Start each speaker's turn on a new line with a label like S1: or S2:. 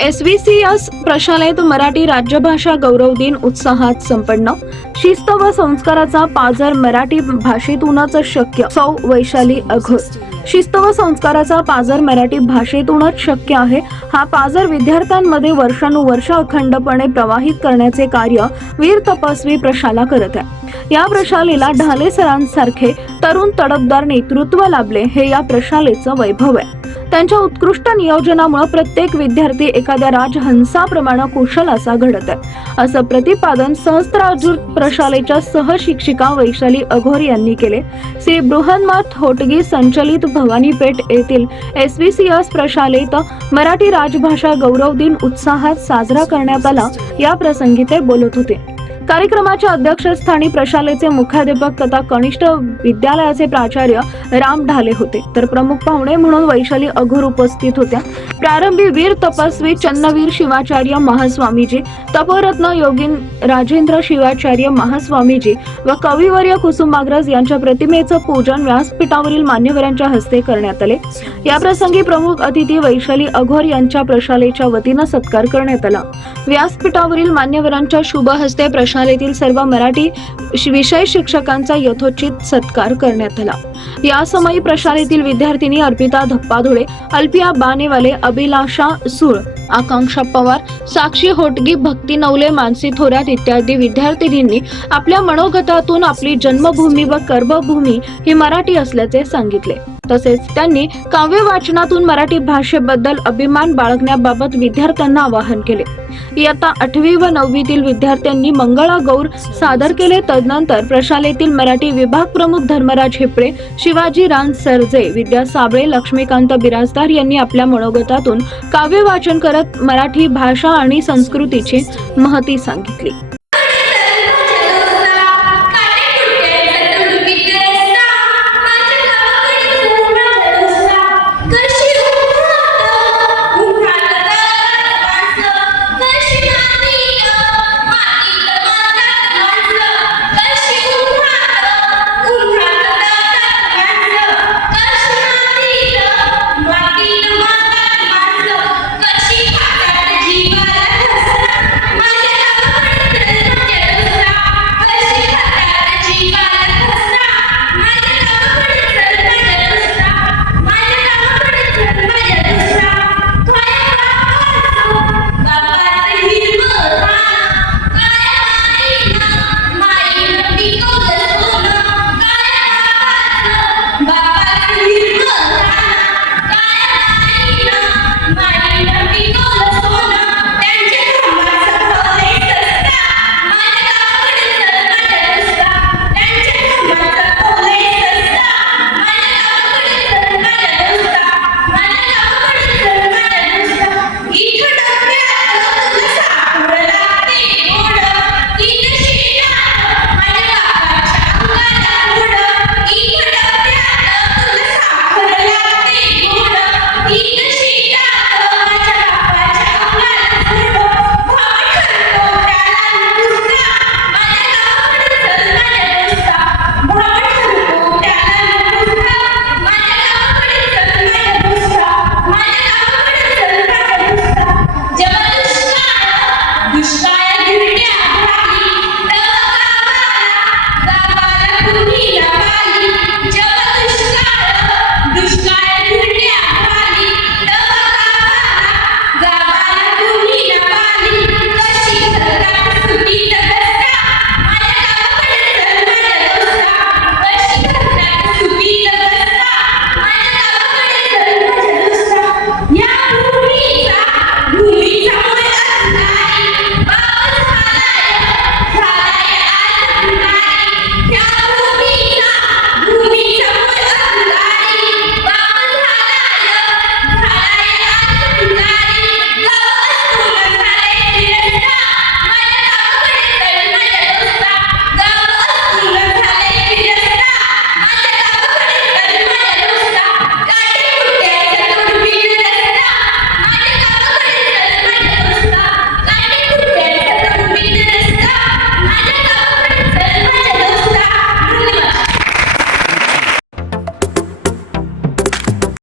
S1: S V C S प्रशालेत मराठी राज्यभाषा गौरव दिन उत्साहात संपन्न शिस्त व संस्काराचा पाजर मराठी भाषेतूनच शक्य सौ वैशाली अघोष शिस्त व संस्काराचा पाजर मराठी भाषेतूनच शक्य आहे हा पाजर विद्यार्थ्यांमध्ये वर्षानुवर्ष अखंडपणे प्रवाहित करण्याचे कार्य वीर तपस्वी प्रशाला करत आहे या प्रशालेला ढाले सरांसारखे तरुण तडफदार नेतृत्व लाभले हे या प्रशालेचं वैभव आहे त्यांच्या उत्कृष्ट नियोजनामुळे प्रत्येक विद्यार्थी एखाद्या राजहंसाप्रमाणे कुशल असा घडत आहे असं प्रतिपादन सहस्त्राजूर प्रशालेच्या सहशिक्षिका वैशाली अघोर यांनी केले श्री बृहन्मथ होटगी संचलित भवानीपेठ येथील एस व्ही सी एस प्रशालेत मराठी राजभाषा गौरव दिन उत्साहात साजरा करण्यात आला या प्रसंगी ते बोलत होते कार्यक्रमाच्या अध्यक्षस्थानी प्रशालेचे मुख्याध्यापक तथा कनिष्ठ विद्यालयाचे प्राचार्य राम ढाले होते तर प्रमुख पाहुणे म्हणून वैशाली अघोर उपस्थित होत्या प्रारंभी वीर तपस्वी चन्नवीर शिवाचार्य महास्वामीजी तपोरत्न योगिन राजेंद्र शिवाचार्य महास्वामीजी व कविवर्य कुसुमाग्रज यांच्या प्रतिमेचं पूजन व्यासपीठावरील मान्यवरांच्या हस्ते करण्यात आले या प्रसंगी प्रमुख अतिथी वैशाली अघोर यांच्या प्रशालेच्या वतीनं सत्कार करण्यात आला व्यासपीठावरील मान्यवरांच्या शुभ हस्ते शालेतील सर्व मराठी विषय शिक्षकांचा यथोचित सत्कार करण्यात आला या समयी प्रशालेतील विद्यार्थिनी अर्पिता धप्पाधुळे धुळे अल्पिया बानेवाले अभिलाषा सुळ आकांक्षा पवार साक्षी होटगी भक्ती नवले मानसी थोरात इत्यादी विद्यार्थिनींनी आपल्या मनोगतातून आपली जन्मभूमी व कर्मभूमी ही मराठी असल्याचे सांगितले तसेच त्यांनी काव्य वाचनातून मराठी भाषेबद्दल अभिमान बाळगण्याबाबत विद्यार्थ्यांना आवाहन केले इयत्ता आठवी व नववीतील विद्यार्थ्यांनी मंगळागौर सादर केले तदनंतर प्रशालेतील मराठी विभाग प्रमुख धर्मराज हिपळे शिवाजी रान सरजे विद्या साबळे लक्ष्मीकांत बिराजदार यांनी आपल्या मनोगतातून काव्य वाचन करत मराठी भाषा आणि संस्कृतीची महती सांगितली